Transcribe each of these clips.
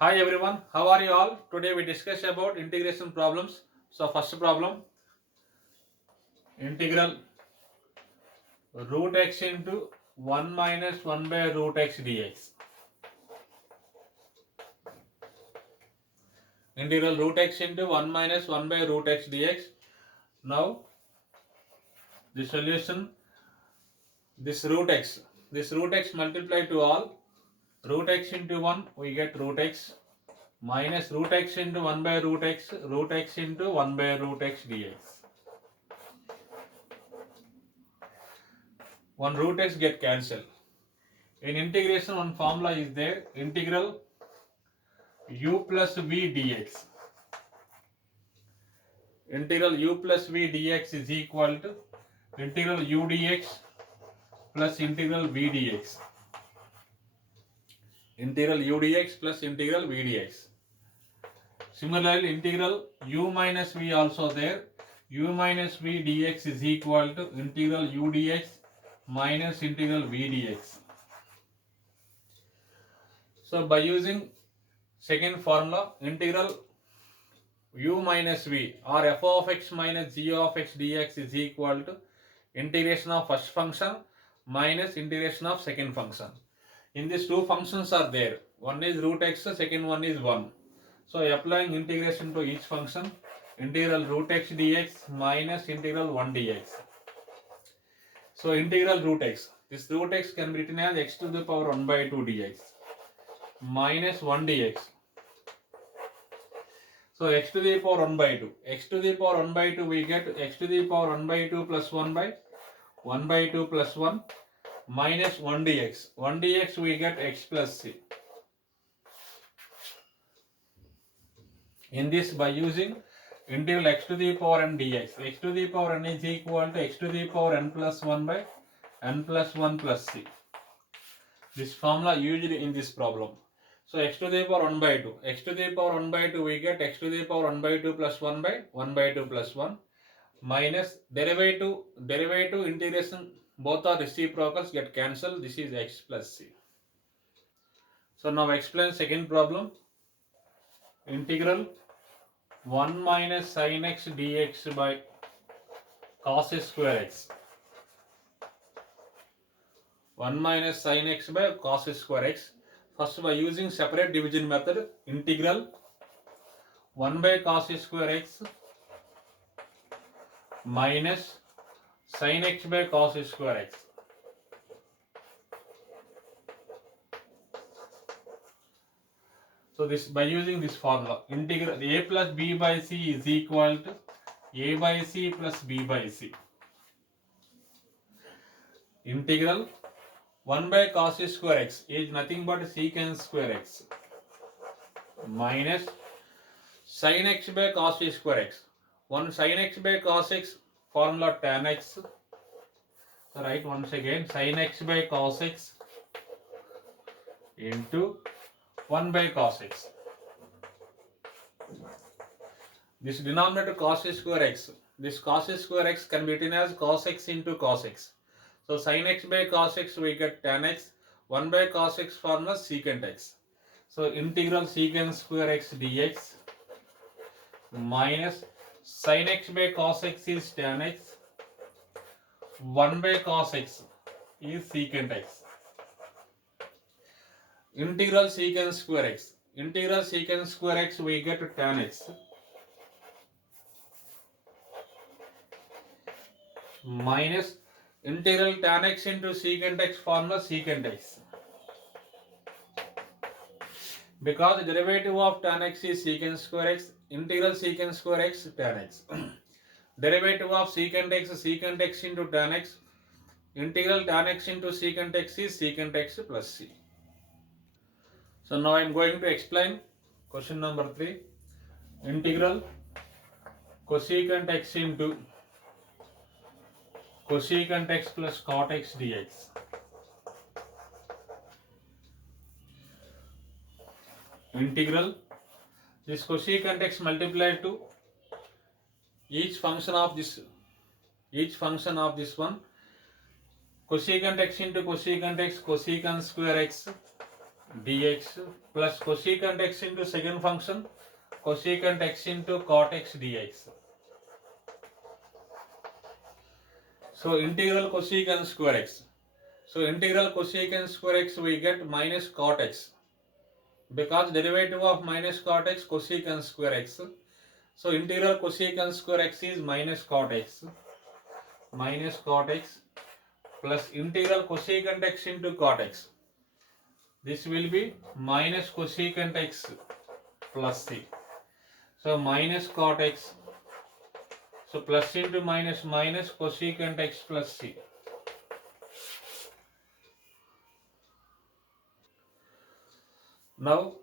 Hi everyone, how are you all? Today we discuss about integration problems. So first problem, integral root x into 1 minus 1 by root x dx. Integral root x into 1 minus 1 by root x dx. Now the solution, this root x multiplied to all, root x into 1 we get root x minus root x into 1 by root x into 1 by root x dx. One root x get cancelled. In integration, one formula is there, integral u plus v dx. Integral u plus v dx is equal to integral u dx plus integral v dx. Integral u dx plus integral v dx. Similarly, integral u minus v also there. U minus v dx is equal to integral u dx minus integral v dx. So by using second formula, integral u minus v or f of x minus g of x dx is equal to integration of first function minus integration of second function. In these two functions are there. One is root x, second one is 1. So applying integration to each function, integral root x dx minus integral 1 dx. So integral root x, this root x can be written as x to the power 1 by 2 dx minus 1 dx. So x to the power 1 by 2. X to the power 1 by 2 we get x to the power 1 by 2 plus 1 by 1 by 2 plus 1 minus 1 dx. 1 dx we get x plus c. In this, by using integral x to the power n dx, x to the power n is equal to x to the power n plus 1 by n plus 1 plus c. This formula used in this problem. So x to the power 1 by 2. X to the power 1 by 2 we get x to the power 1 by 2 plus 1 by 1 by 2 plus 1 minus derivative integration, both are reciprocals, get cancelled. This is x plus c. So now explain second problem. Integral 1 minus sin x dx by cos square x. 1 minus sin x by cos square x. First, by using separate division method, integral 1 by cos square x minus sin x by cos square x. So this, by using this formula, integral a plus b by c is equal to a by c plus b by c. Integral 1 by cos square x is nothing but secant square x minus sin x by cos square x. One sin x by cos x, formula tan x. So write once again, sin x by cos x into 1 by cos x. This denominator cos square x, this cos square x can be written as cos x into cos x. So sin x by cos x we get tan x, 1 by cos x formula secant x. So integral secant square x dx minus sin x by cos x is tan x, 1 by cos x is secant x. Integral secant square x. Integral secant square x we get tan x minus integral tan x into secant x formula secant x. Because the derivative of tan x is secant square x, integral secant square x tan x. Derivative of secant x into tan x, integral tan x into secant x is secant x plus c. So now I am going to explain question number 3. Integral cosecant x into cosecant x plus cot x dx. Integral this cosecant x multiplied to each function of this one, cosecant x into cosecant x, cosecant square x dx plus cosecant x into second function cosecant x into cot x dx. So integral cosecant square x. So integral cosecant square x we get minus cot x, because derivative of minus cot x cosecant square x. So integral cosecant square x is minus cot x plus integral cosecant x into cot x. This will be minus cosecant x plus c. So minus cot x. So plus into minus minus cosecant x plus c. Now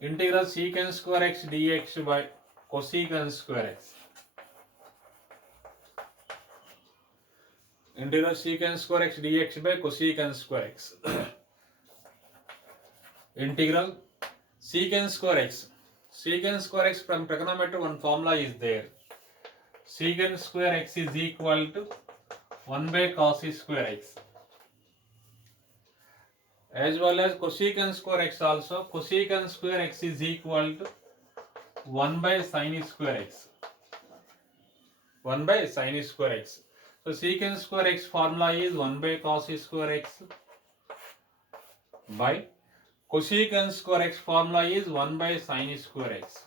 integral secant square x dx by cosecant square x. Integral secant square x dx by cosecant square x. Integral secant square x. Secant square x from trigonometry one formula is there. Secant square x is equal to 1 by cos square x. As well as cosecant square x also. Cosecant square x is equal to 1 by sin square x. 1 by sin square x. So secant square x formula is 1 by cos square x by cosecant square x formula is 1 by sin square x.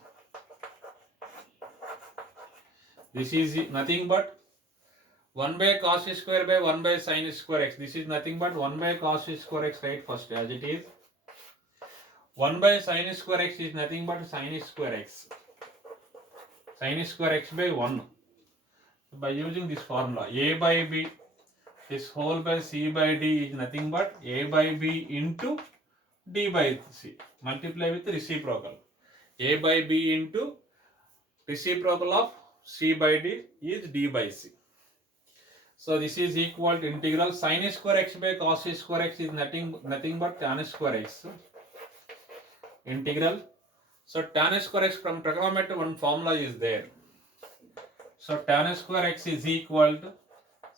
This is nothing but 1 by cos square by 1 by sin square x. This is nothing but 1 by cos square x, right, first as it is. 1 by sin square x is nothing but sin square x. Sin square x by 1. By using this formula, a by b, this whole by c by d is nothing but a by b into d by c. Multiply with reciprocal. A by b into reciprocal of c by d is d by c. So this is equal to integral sin square x by cos square x is nothing but tan square x. Integral. So tan square x from trigonometry one formula is there. So tan square x is equal to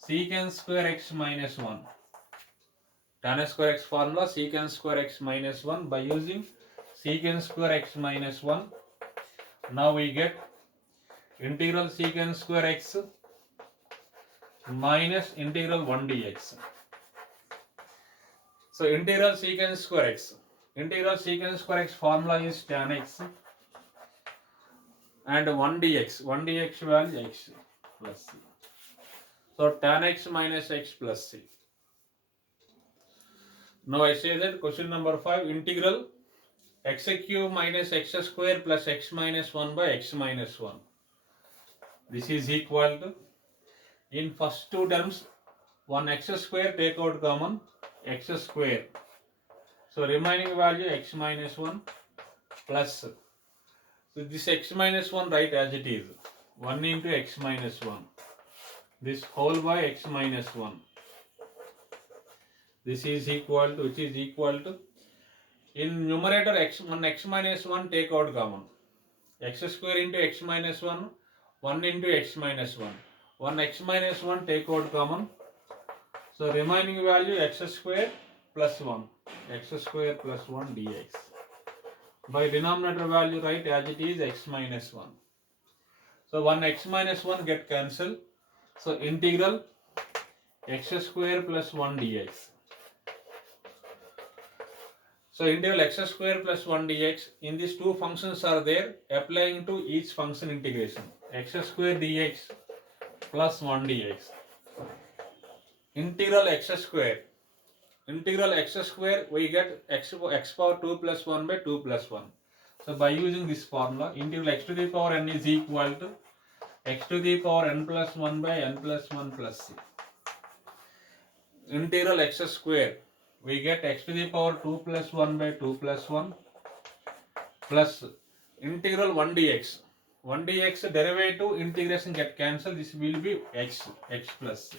secant square x minus 1. Tan square x formula secant square x minus 1. By using secant square x minus 1, now we get integral secant square x minus integral 1 dx. So integral secant square x. Integral secant square x formula is tan x and 1 dx. 1 dx value x plus c. So tan x minus x plus c. Now I say that question number 5, integral x cube minus x square plus x minus 1 by x minus 1. This is equal to, in first two terms, 1 x square take out common, x square. So remaining value x minus 1 plus. So this x minus 1 write as it is. 1 into x minus 1. This whole by x minus 1. This is equal to, which is equal to, in numerator x minus 1 take out common. X square into x minus 1, 1 into x minus 1. 1 x minus 1 take out common. So remaining value x square plus 1. X square plus 1 dx. By denominator value write as it is x minus 1. So 1 x minus 1 get cancelled. So integral x square plus 1 dx. So integral x square plus 1 dx, in these two functions are there, applying to each function integration. X square dx plus 1 dx. Integral x square. Integral x square we get x power 2 plus 1 by 2 plus 1. So by using this formula, integral x to the power n is equal to x to the power n plus 1 by n plus 1 plus c. Integral x square, we get x to the power 2 plus 1 by 2 plus 1 plus integral 1 dx. 1 dx derivative integration get cancelled. This will be x plus c.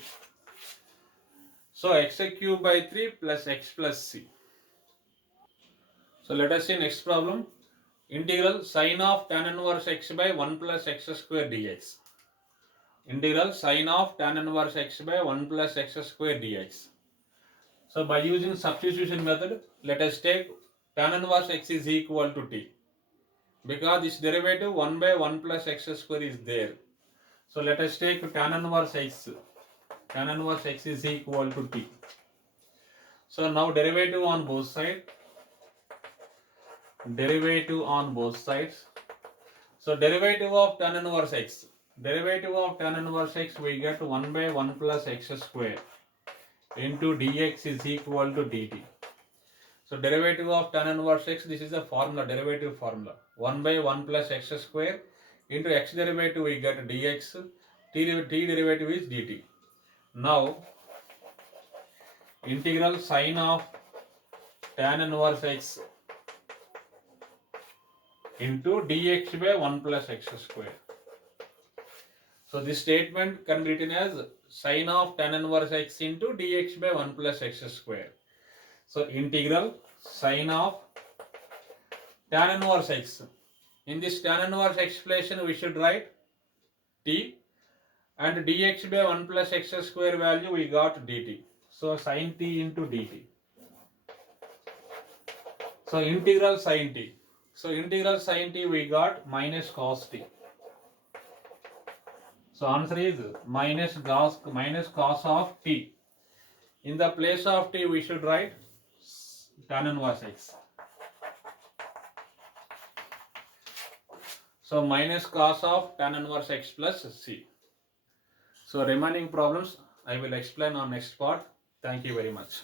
So x cube by 3 plus x plus c. So let us see next problem. Integral sin of tan inverse x by 1 plus x square dx. Integral sin of tan inverse x by 1 plus x square dx. So by using substitution method, let us take tan inverse x is equal to t. Because this derivative 1 by 1 plus x square is there. So let us take tan inverse x. Tan inverse x is equal to t. So now derivative on both sides. Derivative on both sides. So derivative of tan inverse x. Derivative of tan inverse x, we get 1 by 1 plus x square into dx is equal to dt. So derivative of tan inverse x, this is the formula, derivative formula. 1 by 1 plus x square into x derivative, we get dx, t derivative is dt. Now integral sine of tan inverse x into dx by 1 plus x square. So this statement can be written as sine of tan inverse x into dx by 1 plus x square. So integral sine of tan inverse x. In this tan inverse expression, we should write t, and dx by 1 plus x square value we got dt. So sine t into dt. So integral sine t. So integral sine t we got minus cos t. So answer is minus cos of t. In the place of t we should write tan inverse x. So minus cos of tan inverse x plus c. So remaining problems I will explain on next part. Thank you very much.